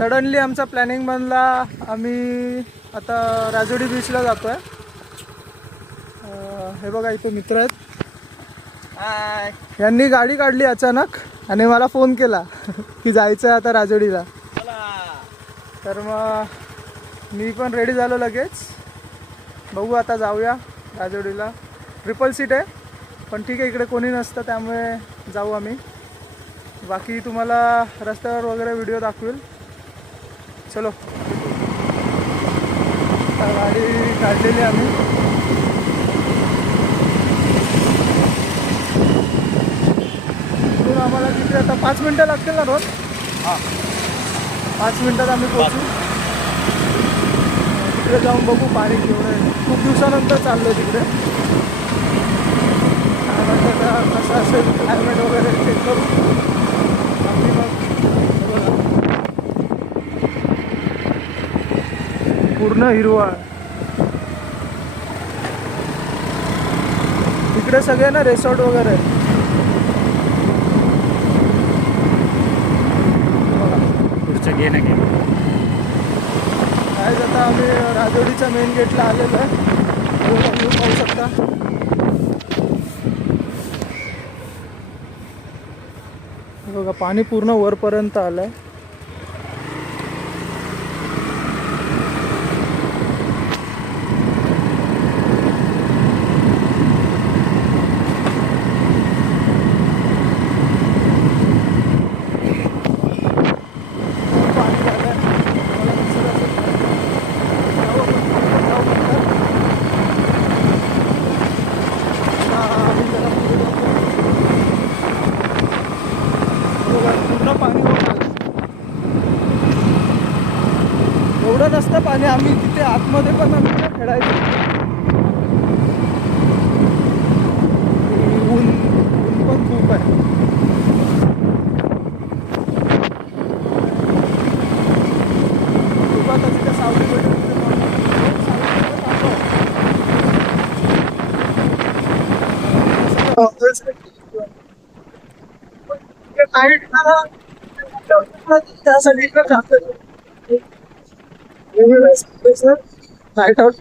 Suddenly आमचा planning बनला, आम्ही आता राजोडी बीचला जातो आहे. हे बघा इथे मित्र आहेत. यांनी गाडी काढली अचानक आणि मला फोन केला की जायचं आहे आता राजोडीला. तर मग मी पण रेडी झालो लगेच. बघू आता जाऊया राजोडीला. ट्रिपल सीट आहे पण ठीक आहे, इकडे कोणी नसतं त्यामुळे जाऊ आम्ही. बाकी तुम्हाला रस्त्यावर वगैरे व्हिडिओ दाखवेल. चलो, गाडी काढलेली आम्ही. इथून आम्हाला तिथे आता 5 मिनटं लागतील ना रोज. 5 मिनटात आम्ही पोहोचू. तिकडे जाऊन बघू पाणी केवढं आहे. खूप दिवसानंतर चाललो तिकडे. काय म्हणतात कसं असेल क्लायमेट वगैरे चेक करू. आपली मग पूर्ण हिरवळ. इकडे सगळे ना रिसॉर्ट वगैरे आहे. पुढचं घे ना घे. काय आता आम्ही राजोडीच्या मेन गेटला आलेलो आहे. पाहू शकता. बघा पाणी पूर्ण वरपर्यंत आलंय. पूर्ण पाणी एवढं नसतं पाणी. आम्ही तिथे आतमध्ये पण आम्ही खेळायचो. ऊन पण खूप आहे. खूप आता तिथे सावली भेटेल. त्यासाठी नाईट आउट